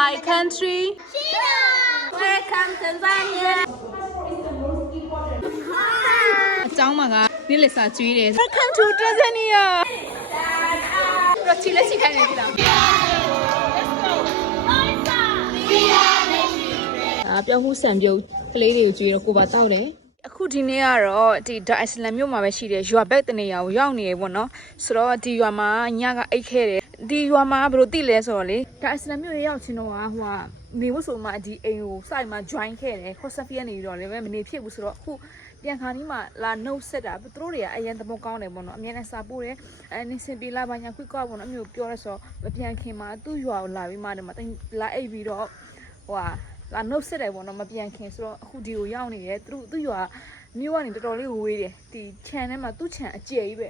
my country welcome Tanzania အကြောင်းမှာကနေ့လက်စာကျွေးတယ် welcome to Tanzania တော့ချီလက်ချီခိုင်းနေပြီလားအာပြောင်းမှုဆံပြုတ်ကလေးတွေကိုကျွေးတော့ကိုပါတောက်တယ် အခုဒီနေ့ကတော့ဒီဒါအစ္စလမ်မြို့မှာပဲရှိတယ်ရွာဘက်တနေရာကိုရောက်နေရပေါ့နော်ဆိုတော့ဒီရွာမှာညကအိတ်ခဲ့တယ်ဒီရွာမှာဘယ်လိုတိလဲဆိုတော့လေဒါအစ္စလမ်မြို့ရောက်ချင်းတော့ကဟိုကနေဝတ်ဆိုမှဒီအိမ်ကိုစိုက်မှာ join ခဲ့တယ်ခေါ်ဆဖီကနေပြီးတော့လည်းမနေဖြစ်ဘူးဆိုတော့အခုပြန်ခါနီးမှာလာနှုတ်ဆက်တာသူတို့တွေကအရင်သဘောကောင်းတယ်ပေါ့နော်အမြဲတမ်းစာပို့တယ်အဲနင်းစင်ပြေလာပါညာခွိကောက်ပေါ့နော်အမျိုးပြောရဲဆိုတော့မပြန်ခင်မှာသူ့ရွာကိုလာပြီးမှဒီမှာလာအိတ်ပြီးတော့ဟိုဟာ လာနှုတ်ဆက်တယ်ပေါ့နော်မပြန်ခင်ဆိုတော့အခုဒီကိုရောက်နေတယ်သူတို့သူ့ရွာမြို့ကနေတော်တော်လေးဝေးတယ်ဒီခြံထဲမှာသူ့ခြံအကျယ်ကြီးပဲ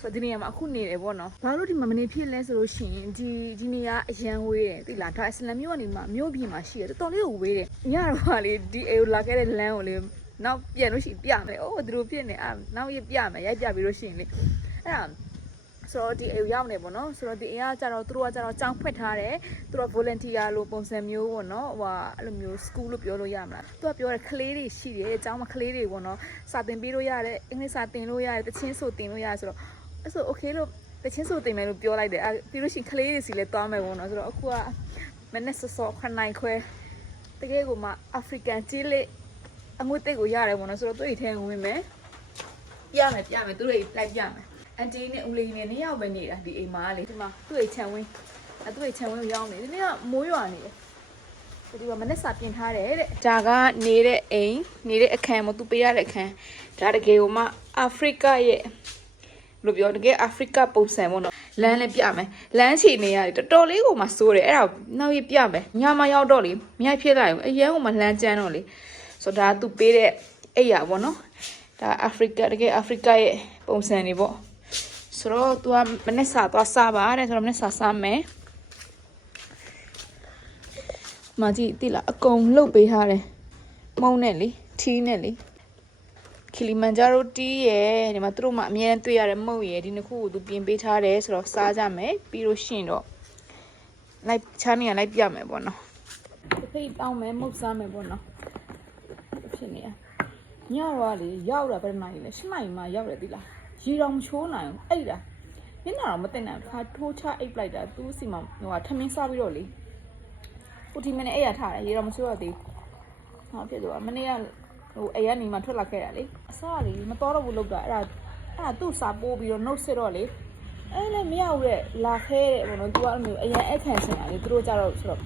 ဆိုတော့ဒီနေရာမှာအခုနေတယ်ပေါ့နော်ဘာလို့ဒီမှာမနေဖြစ်လဲဆိုလို့ရှိရင်ဒီဒီနေရာအရန်ဝေးတယ်သိလားဒါအစ္စလမ်မြို့ကနေမှမြို့ပြင်မှာရှိတယ်တော်တော်လေးကိုဝေးတယ်ညတော့ကလေဒီအေကိုလာခဲ့တဲ့လမ်းကိုလေနောက်ပြန်လို့ရှိရင်ပြမယ်အိုးသူတို့ဖြစ်နေအာနောက်ရပြမယ်ရိုက်ပြပြီးလို့ရှိရင်လေအဲ့ဒါ ဆိုတော့ဒီအေကိုရောက်နေပေါ့နော်ဆိုတော့ဒီအေကကြတော့သူတို့ကကြတော့ကြောင်းဖွက်ထားတယ်သူတို့ volunteer လို့ပုံစံမျိုးပေါ့နော်ဟိုဟာအဲ့လိုမျိုး school လို့ပြောလို့ရမလားသူကပြောတယ်ကလေးတွေရှိတယ်အကြောင်းမှာကလေးတွေပေါ့နော်စာသင်ပေးလို့ရတယ်အင်္ဂလိပ်စာသင်လို့ရတယ်တချင်းဆိုသင်လို့ရတယ်ဆိုတော့အဲ့ဆို okay လို့တချင်းဆိုတင်မယ်လို့ပြောလိုက်တယ်အဲပြီးလို့ရှိရင်ကလေးတွေစီလည်းသွားမယ်ပေါ့နော်ဆိုတော့အခုကမနေ့စောစောခနိုင်ခွဲတကယ်ကိုမှ African ကြီးလေးအငွေ့တိတ်ကိုရတယ်ပေါ့နော်ဆိုတော့သူ့အိတ်ထဲဝင်မယ်ပြမယ်ပြမယ်သူတို့အိတ်လိုက်ပြမယ် အန်တီနဲ့ဦးလေးနဲ့နှစ်ယောက်ပဲနေတာဒီအိမ်မှာလေဒီမှာသူ့အိတ်ခြံဝင်းအဲသူ့အိတ်ခြံဝင်းကိုရောက်နေဒီနေ့ကမိုးရွာနေတယ်ဒီကမနေ့စာပြင်ထားတယ်တဲ့ဒါကနေတဲ့အိမ်နေတဲ့အခန်းမသူပေးရတဲ့အခန်းဒါတကယ်ကိုမှအာဖရိကရဲ့ဘယ်လိုပြောတကယ်အာဖရိကပုံစံပေါ့နော်လမ်းလည်းပြမယ်လမ်းချီနေရတယ်တော်တော်လေးကိုမှစိုးတယ်အဲ့ဒါနောက်ရပြမယ်ညမရောက်တော့လေမြိုက်ဖြစ်လာရင်အရန်ကိုမှလမ်းကျန်းတော့လေဆိုတော့ဒါသူပေးတဲ့အဲ့ရပေါ့နော်ဒါအာဖရိကတကယ်အာဖရိကရဲ့ပုံစံတွေပေါ့ ဆိုတော့ तू ကမနေ့စာသွားစားပါတဲ့ဆိုတော့မနေ့စာစားမယ်မကြီးတိလာအကုန်လုတ်ပေးထားတယ်မုံနဲ့လေထီးနဲ့လေကီလီမန်ဂျာရိုတီးရယ်ဒီမှာသူတို့မှအမြဲတမ်းတွေ့ရတဲ့မုတ်ရယ်ဒီနှစ်ခုကိုသူပြင်ပေးထားတယ်ဆိုတော့စားကြမယ်ပြီးလို့ရှိရင်တော့လိုက်ချားနေရလိုက်ပြမယ်ပေါ့နော်တစ်ဖိတ်တောင်းမယ်မုတ်စားမယ်ပေါ့နော်ဖြစ်နေရညတော့လေရောက်တာဘယ်နိုင်လဲရှင်းနိုင်မှရောက်တယ်ဒီလား ရေတော်မချိုးနိုင်ဘူးအဲ့ဒါမျက်နှာတော့မသိနိုင်ဘူးခါထိုးချအိပ်လိုက်တာသူ့စီမှာဟိုကထမင်းစားပြီးတော့လေဟိုဒီမနေ့အဲ့ရထားတယ်ရေတော်မချိုးရသေးဘူးဟောဖြစ်သွားမနေ့ကဟိုအိမ်ကနေမှထွက်လာခဲ့တာလေအစားကလေမတော်တော့ဘူးလောက်တာအဲ့ဒါအဲ့ဒါသူ့စာပိုးပြီးတော့နှုတ်ဆက်တော့လေအဲ့လည်းမရဘူးတဲ့လာခဲတဲ့ဘောနော် तू ကအဲ့လိုအရင်အခန့်စင်တာလေသူတို့ကြတော့ဆိုတော့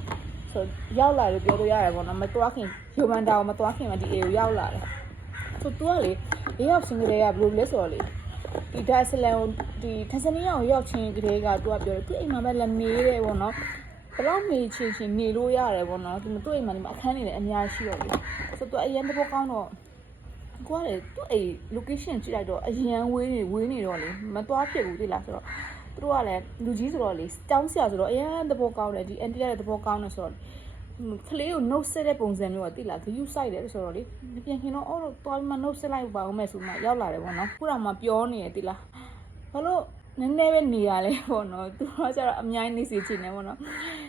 ဆိုရောက်လာလို့ပြောလို့ရတယ်ဘောနော်မတော်ခင်ဟိုမန်တာကိုမတော်ခင်မှဒီအေကိုရောက်လာတယ်ဆို तू ကလေလေးယောက်စင်ကလေးကဘယ်လိုလဲဆိုတော့လေ ဒီဒါဆလန်ကိုဒီတန်ဇနီးယားကိုရောက်ချင်းကလေးက तू ကပြောတယ်သူအိမ်မှာပဲလည်းနေတဲ့ဘောနော်ဘယ်တော့နေချင်းချင်းနေလို့ရတယ်ပေါ့နော်သူမတွေ့အိမ်မှာဒီမှာအခန်းနေလည်းအများကြီးရှိတော့လေဆိုတော့အရင်တစ်ပုတ်ကောင်းတော့ကိုကလေသူ့အိမ် location ကြည့်လိုက်တော့အရန်ဝေးနေဝေးနေတော့လေမသွားဖြစ်ဘူးသိလားဆိုတော့သူတို့ကလည်းလူကြီးဆိုတော့လေတောင်းဆရာဆိုတော့အရန်တစ်ပုတ်ကောင်းတယ်ဒီ anti ရဲ့တစ်ပုတ်ကောင်းတယ်ဆိုတော့ ကလေးကိုနှုတ်ဆက်တဲ့ပုံစံမျိုးကသိလားဂယူဆိုင်တယ်ဆိုတော့လေမပြန်ခင်တော့အော်တော့သွားပြီးမှနှုတ်ဆက်လိုက်ပါဦးမယ်ဆိုမှရောက်လာတယ်ပေါ့နော်ခုတော့မှပြောနေရသိလားဘာလို့နည်းနည်းပဲနေရလဲပေါ့နော်သူကကျတော့အများကြီးနေစီချင်တယ်ပေါ့နော်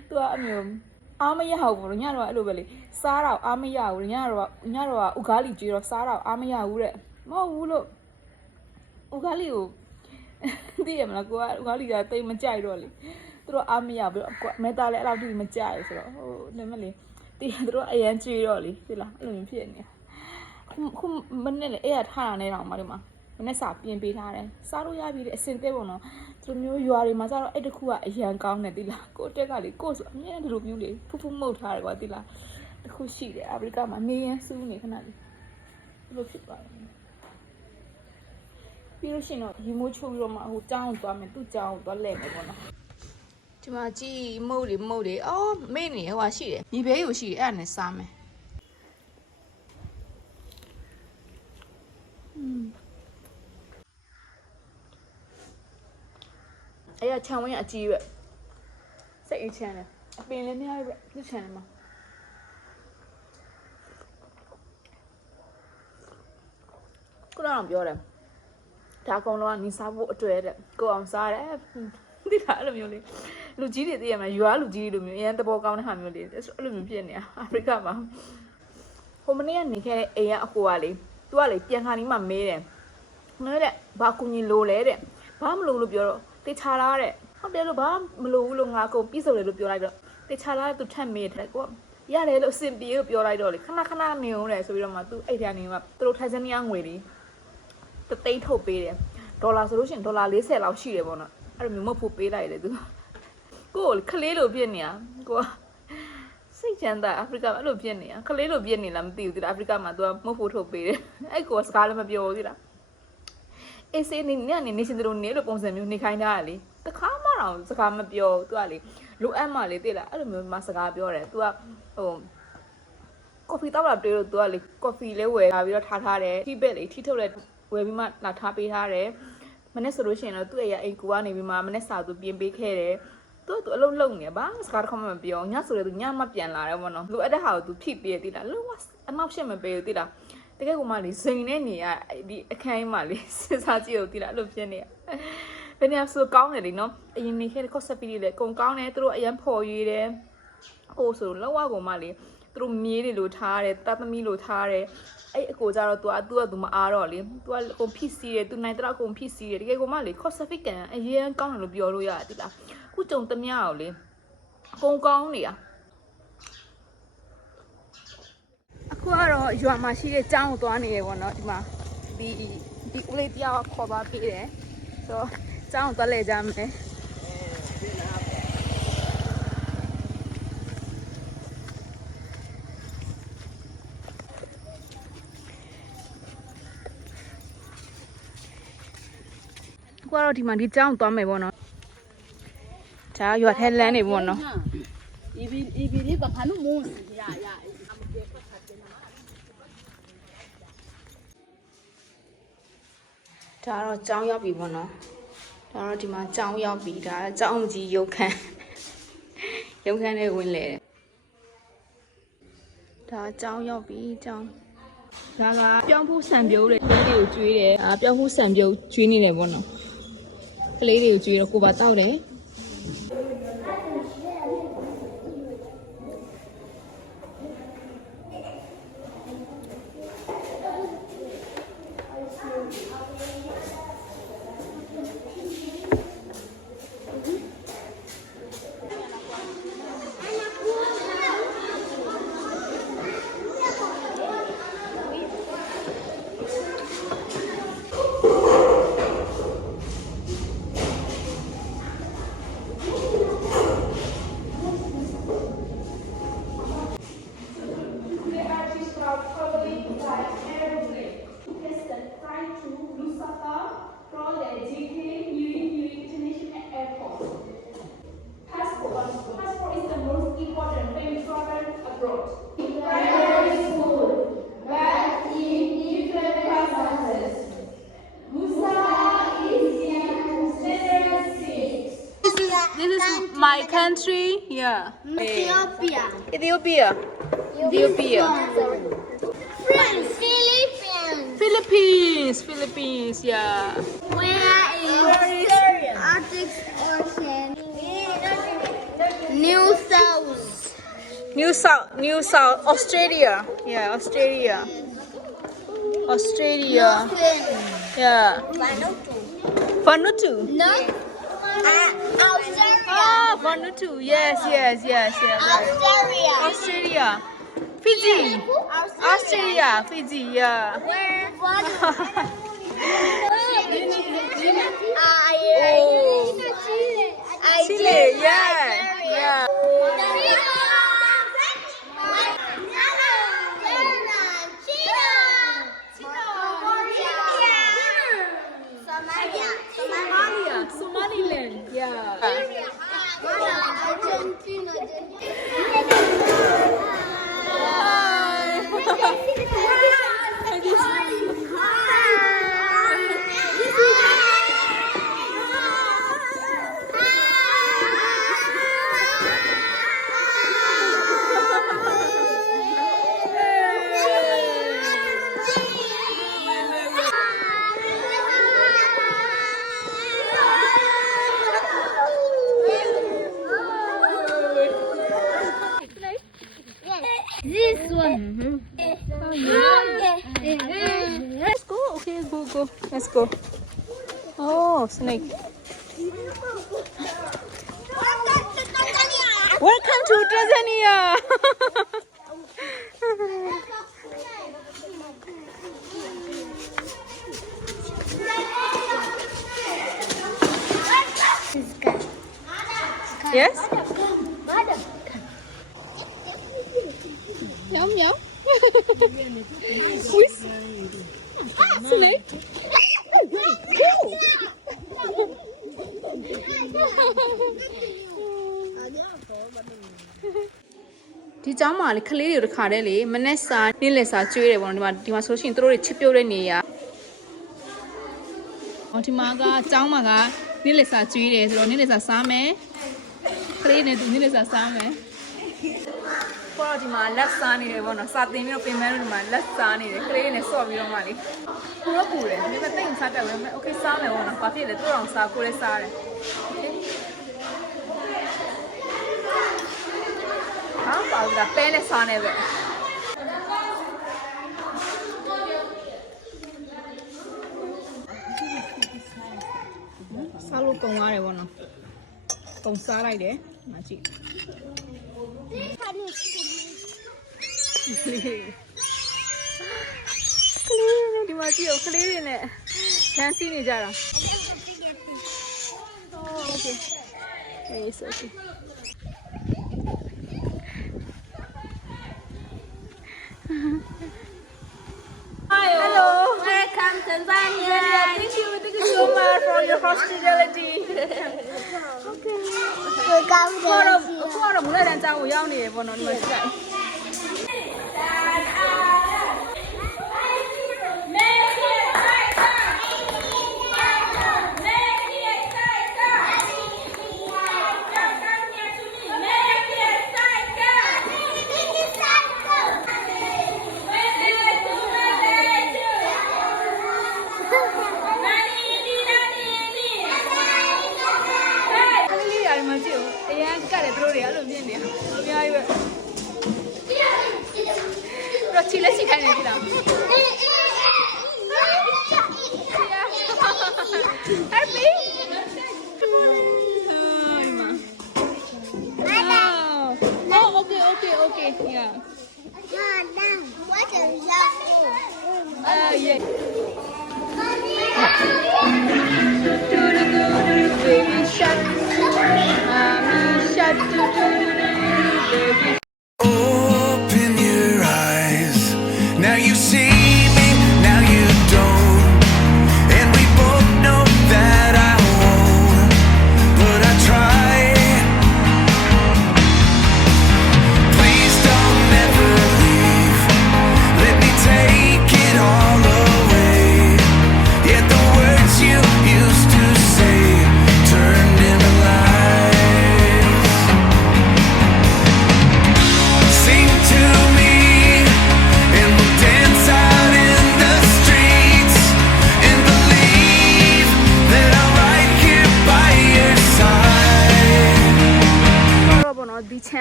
သူကအမျိုးအားမရဘူးပေါ့ညတော့အဲ့လိုပဲလေစားတော့အားမရဘူးညတော့ညတော့ဥကားလီကြွေးတော့စားတော့အားမရဘူးတဲ့မဟုတ်ဘူးလို့ဥကားလီကိုသိရမလားကိုကဥကားလီကတိတ်မကြိုက်တော့လေ သူတို့အားမရဘူးမဲသားလည်းအဲ့လောက်ထိမကြိုက်ဆိုတော့ဟိုနည်းမလေးတီးသူတို့အရန်ကြွေးတော့လေသိလားအဲ့လိုမျိုးဖြစ်နေခုခုမနေ့လေအဲ့ရထားတာနဲ့တော့မဒီမှာမနေ့စာပြင်ပေးထားတယ်စားလို့ရပြီလေအစင်သေးပေါ့နော်သူမျိုးရွာတွေမှာကျတော့အဲ့တခုကအရန်ကောင်းတယ်တိလားကိုတက်ကလေကိုဆိုအမြဲတလူမျိုးလေဖူးဖူးမှုတ်ထားတယ်ကွာတိလားတခုရှိတယ်အာဖရိကမှာနေရင်စူးနေခဏလေးဘယ်လိုဖြစ်သွားလဲပြီးလို့ရှိရင်တော့ရီမိုးချိုးပြီးတော့မှဟိုကြောင်းသွားမယ်သူ့ကြောင်းသွားလဲမယ်ပေါ့နော် ဒီမှာကြည့်မုတ်တွေမုတ်တွေအော်မေ့နေဟိုဟာရှိတယ်မြေဘဲယူရှိတယ်အဲ့ဒါနဲ့စားမယ်အဲ့ရခြံဝင်းအကြီးပဲစိတ်အချမ်းတယ်အပင်လည်းမရပဲသူ့ခြံထဲမှာကိုလာအောင်ပြောတယ်ဒါအကုန်လုံးကနီစားဖို့အတွေ့တဲ့ကိုအောင်စားတယ်သိလားအဲ့လိုမျိုးလေး လူကြီးတွေသိရမှာရွာလူကြီးတွေလိုမျိုးအရင်သဘောကောင်းတဲ့ဟာမျိုးလေးအဲ့လိုမျိုးဖြစ်နေတာအာဖရိကမှာဟိုမနေ့ကနေခဲ့တဲ့အိမ်ကအကိုကလေသူကလေပြန်ခါနီးမှမေးတယ်မင်းတဲ့ဘာကူညီလို့လဲတဲ့ဘာမလို့လို့ပြောတော့တေချာလားတဲ့ဟုတ်တယ်လို့ဘာမလို့ဘူးလို့ငါအကုန်ပြည့်စုံတယ်လို့ပြောလိုက်တော့တေချာလားသူထက်မေးတယ်ကိုကရတယ်လို့အဆင်ပြေလို့ပြောလိုက်တော့လေခဏခဏနေဦးတယ်ဆိုပြီးတော့မှသူအဲ့ထဲကနေမှသူတို့ထိုင်စနီးငွေလေးတသိန်းထုတ်ပေးတယ်ဒေါ်လာဆိုလို့ရှိရင်ဒေါ်လာ40လောက်ရှိတယ်ပေါ့နော်အဲ့လိုမျိုးမဟုတ်ဖို့ပေးလိုက်တယ်သူ ကိုယ်ခလေးလိုဖြစ်နေတာကိုကစိတ်ချမ်းသာအာဖရိကမှာအဲ့လိုဖြစ်နေတာခလေးလိုဖြစ်နေလားမသိဘူးဒီအာဖရိကမှာသူကမဟုတ်ဖို့ထုတ်ပေးတယ်အဲ့ကိုစကားလည်းမပြောဘူးဒီလားအေးစေးနေနေနေနေရှင်တို့နေလို့ပုံစံမျိုးနေခိုင်းတာလေတခါမှတော့စကားမပြောသူကလေလိုအပ်မှလေသိလားအဲ့လိုမျိုးမှစကားပြောတယ်သူကဟိုကော်ဖီတောက်တာတွေ့လို့သူကလေကော်ဖီလေးဝယ်လာပြီးတော့ထားထားတယ်ထိပက်လေထိထုတ်လဲဝယ်ပြီးမှလာထားပေးထားတယ်မနေ့ဆိုလို့ရှိရင်တော့သူ့ရဲ့အိမ်ကူကနေပြီးမှမနေ့စာသူပြင်ပေးခဲ့တယ် သူကသူအလုံးလုံးနေဘာစကားတစ်ခါမှမပြောညဆိုလေသူညမှပြန်လာတယ်ပေါ့နော်လူအပ်တဲ့ဟာကိုသူဖိပေးရတိလားလုံးဝအနောက်ရှက်မပေးဘူးတိလားတကယ်ကမှလေစိန်နဲ့နေရဒီအခန်းကြီးမှာလေစဉ်းစားကြည့်ဦးတိလားအဲ့လိုဖြစ်နေရဘယ်နေရာဆိုကောင်းတယ်လေနော်အရင်နေခဲ့တဲ့ concept တွေလေအကုန်ကောင်းတယ်သူတို့အရင်ဖော်ရွေးတယ်ဟိုဆိုလောက်ဝကုန်မှလေ သူတို့မြေးတွေလိုထားတယ်တသမီလိုထားတယ်အဲ့အကိုကြတော့ तू อ่ะ तू อ่ะ तू မအားတော့လေ तू อ่ะအကုန်ဖြစ်စီတယ် तू နိုင်တော့အကုန်ဖြစ်စီတယ်တကယ်ကိုမလေ Pacific ကန်အရင်ကောင်းတယ်လို့ပြောလို့ရတယ်တိလား ခုကြုံတမရအောင်လေအကုန်ကောင်းနေတာအခုကတော့ရွာမှာရှိတဲ့ကျောင်းကိုသွားနေရပေါ့နော်ဒီမှာဒီဒီဦးလေးတရားခေါ်သွားပေးတယ်ဆိုတော့ကျောင်းကိုသွားလဲကြမယ်အခုကတော့ဒီမှာဒီကျောင်းကိုသွားမယ်ပေါ့နော် ဒါကရွာထဲလမ်းနေပေါ့နော် Ibi ibi ni ba kanu musi ya ya. ဒါကတော့ကြောင်းရောက်ပြီပေါ့နော်ဒါတော့ဒီမှာကြောင်းရောက်ပြီဒါကကြောင်းကြီးရုပ်ခန်းရုပ်ခန်းနဲ့ဝင်လေတယ်ဒါကကြောင်းရောက်ပြီကြောင်းဒါကပြောင်းဖို့ဆံပြုံးတဲ့ကလေးတွေကိုကျွေးတယ်အာပြောင်းဖို့ဆံပြုံးကျွေးနေတယ်ပေါ့နော်ကလေးတွေကိုကျွေးတော့ကိုပါတောက်တယ် Ethiopia. Ethiopia France. Philippines. Philippines Philippines yeah Where is Arctic Ocean? New South. New South, New South, Australia. Yeah, Australia. Australia. Yeah. Vanuatu. No. Australia. Ah, Vanuatu. Yes, yes, yes, yes. Right. Australia. Australia. Fiji. Australia. Fiji. Yeah. Where? go. Go. Let's go. Oh, snake. Welcome to Tanzania. yes? Meow meow. Whis- Snake. Go. ဒီเจ้าမှာလေကလေးတွေတခါတည်းလေမနဲ့စာနေ့လည်စာကျွေးတယ်ပေါ့နော်ဒီမှာဒီမှာဆိုလို့ရှိရင်သူတို့တွေချစ်ပြုတ်တဲ့နေရဟောဒီမှာကเจ้าမှာကနေ့လည်စာကျွေးတယ်ဆိုတော့နေ့လည်စာစားမယ်ကလေးနဲ့သူနေ့လည်စာစားမယ် ပေါ်တော့ဒီမှာလက်စားနေတယ်ပေါ့နော်စာတင်ပြီးတော့ပြင်မဲလို့ဒီမှာလက်စားနေတယ်ကလေးနဲ့ဆော့ပြီးတော့မှလေပူတော့ပူတယ်ဒါပေမဲ့တိတ်မစားတတ်ဘူးโอเคစားမယ်ပေါ့နော်ဘာဖြစ်လဲသူတို့အောင်စားကိုလည်းစားတယ်โอเค ဟာပါဘူးလားပဲနဲ့စားနေပဲစားလို့ကုန်သွားတယ်ဗောနော်ကုန်စားလိုက်တယ်မကြည့် ကလေးကလေးတွေဒီမှာကြည့်အောင်ကလေးတွေနဲ့ဒန်းစီနေကြတာโอเค It's okay. Hello. Welcome Tanzania. Thank you. Thank you so much for your hospitality. Welcome ကိုတော့ကိုကတော့မူလတန်းကျောင်းကိုရောက်နေရပေါ့နော်ဒီမှာရှိလိုက် Happy? Oh, okay, okay, okay. Yeah. What that? Ah, yeah.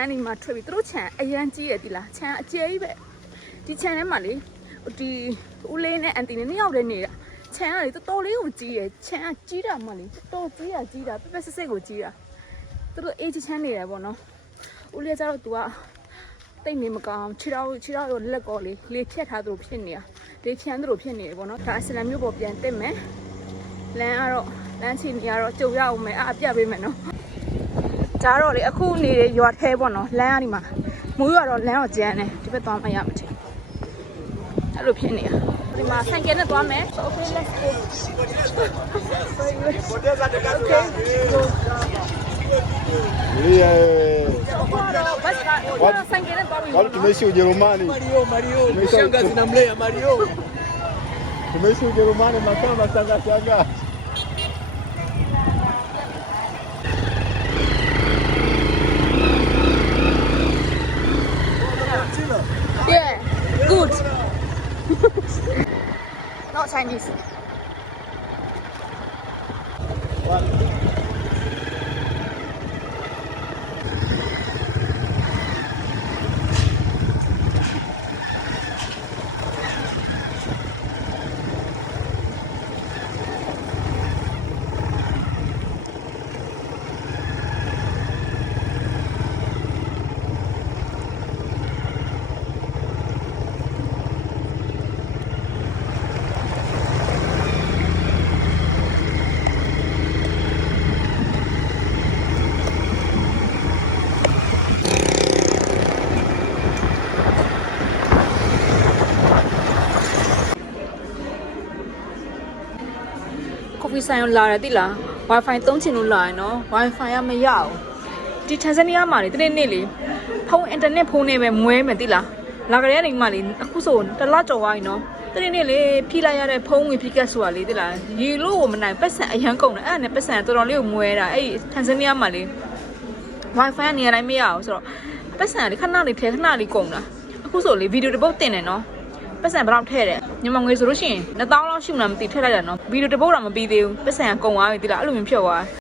မ်းနေမှာထွက်ပြီးသူတို့ချမ်းအရန်ကြီးရည်ဒီလားချမ်းအကျယ်ကြီးပဲဒီချမ်းထဲမှာလေဒီဦးလေးနဲ့အန်တီနဲ့နှစ်ယောက်တည်းနေတာချမ်းကလေတော်တော်လေးကိုကြီးရယ်ချမ်းကကြီးတာမှလေတော်တော်ကြီးတာကြီးတာပက်ပက်စစ်စစ်ကိုကြီးတာသူတို့အေးချချမ်းနေတယ်ပေါ့နော်ဦးလေးကကျတော့ तू ကတိတ်နေမကောင်းခြေတော်ခြေတော်ရောလက်ကောလေးလေဖြတ်ထားသူတို့ဖြစ်နေတာလေဖြန်းသူတို့ဖြစ်နေတယ်ပေါ့နော်ဒါအစလမ်မျိုးပေါ်ပြန်တက်မယ်လမ်းကတော့လမ်းချီနေရတော့ကြုံရအောင်မယ်အာပြပေးမယ်နော် ဒါတော့လေအခုနေတဲ့ရွာထဲပေါ့နော်လမ်းကနေမှာမိုးရွာတော့လမ်းတော့ကျန်းတယ်ဒီဘက်သွားမရမချင်အဲ့လိုဖြစ်နေတာဒီမှာဆန်ကဲနဲ့သွားမယ် Okay let's go Eh, bus ကဆန်ကဲနဲ့သွားပြီ watu tumeishi Ujerumani, Mario, Mario, Tumesha- shangazi namlea Mario. tumeishi Ujerumani makamba shanga shanga. yeah good not Chinese ကွီ ဆိုင်ကိုလာတယ်တိလား wifi သုံးချင်လို့လာရင်နော် wifi ကမရဘူးဒီတန်ဇန်နီးယားမှာလေတနေ့နေ့လေဖုန်းအင်တာနက်ဖုန်းနဲ့ပဲမွဲမယ်တိလားလာကြတဲ့နေမှလေအခုဆိုတစ်လကျော်သွားပြီနော်တနေ့နေ့လေဖြီးလိုက်ရတဲ့ဖုန်းဝင်ဖြီးကတ်ဆိုတာလေတိလားရေလို့ကိုမနိုင်ပတ်စံအရန်ကုန်တယ်အဲ့ဒါနဲ့ပတ်စံတော်တော်လေးကိုမွဲတာအဲ့ဒီတန်ဇန်နီးယားမှာလေ wifi ကနေရာတိုင်းမရအောင်ဆိုတော့ပတ်စံလေးခဏလေးထဲခဏလေးကုန်တာအခုဆိုလေဗီဒီယိုတစ်ပုတ်တင်တယ်နော် ပတ်စံဘယ်တော့ထည့်တယ်ညမငွေဆိုလို့ရှိရင်1000လောက်ရှိမှမသိထည့်လိုက်တာနော်ဗီဒီယိုတစ်ပုတ်တော့မပြီးသေးဘူးပတ်စံကကုန်သွားပြီတိလားအဲ့လိုမျိုးဖြစ်သွား